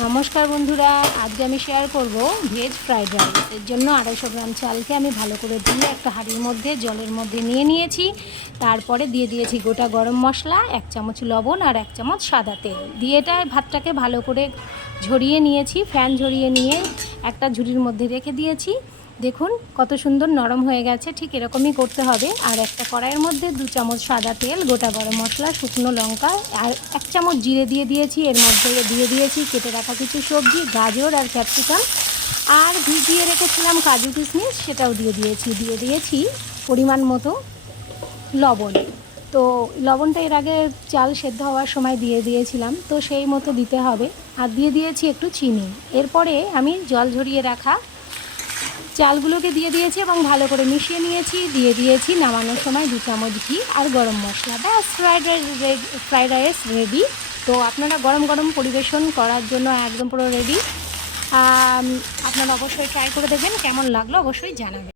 নমস্কার বন্ধুরা, আজকে আমি শেয়ার করব ভেজ ফ্রাইড রাইস। এর জন্য 250 গ্রাম চালকে আমি ভালো করে ধুয়ে একটা হাঁড়ির মধ্যে জলের মধ্যে নিয়ে নিয়েছি। তারপরে দিয়ে দিয়েছি গোটা গরম মশলা, 1 চামচ লবণ আর 1 চামচ সাদা তেল দিয়ে ভাতটাকে ভালো করে ঝরিয়ে নিয়েছি। ফ্যান ঝরিয়ে নিয়ে একটা ঝুড়ির মধ্যে রেখে দিয়েছি। দেখুন কত সুন্দর নরম হয়ে গেছে, ঠিক এরকমই করতে হবে। আর একটা কড়াইয়ের মধ্যে 2 চামচ সাদা তেল, গোটা গরম মশলা, শুকনো লঙ্কা আর 1 চামচ জিরে দিয়ে দিয়েছি। এর মধ্যে দিয়ে দিয়েছি কেটে রাখা কিছু সবজি, গাজর আর ক্যাপসিকাম, আর ভিজিয়ে রেখেছিলাম কাজু কিশমিশ, সেটাও দিয়ে দিয়েছি পরিমাণ মতো লবণ। তো লবণটা এর আগে চাল সেদ্ধ হওয়ার সময় দিয়ে দিয়েছিলাম, তো সেই মতো দিতে হবে। আর দিয়ে দিয়েছি একটু চিনি। এরপরে আমি জল ঝরিয়ে রাখা চালগুলোকে দিয়ে দিয়েছি এবং ভালো করে মিশিয়ে নিয়েছি। দিয়ে দিয়েছি নামানোর সময় 2 চামচ ঘি আর গরম মশলা। ব্যাস, ফ্রাইড রাইস রেডি। তো আপনারা গরম গরম পরিবেশন করার জন্য একদম পুরো রেডি। আপনারা অবশ্যই ট্রাই করে দেখবেন, কেমন লাগলো অবশ্যই জানাবেন।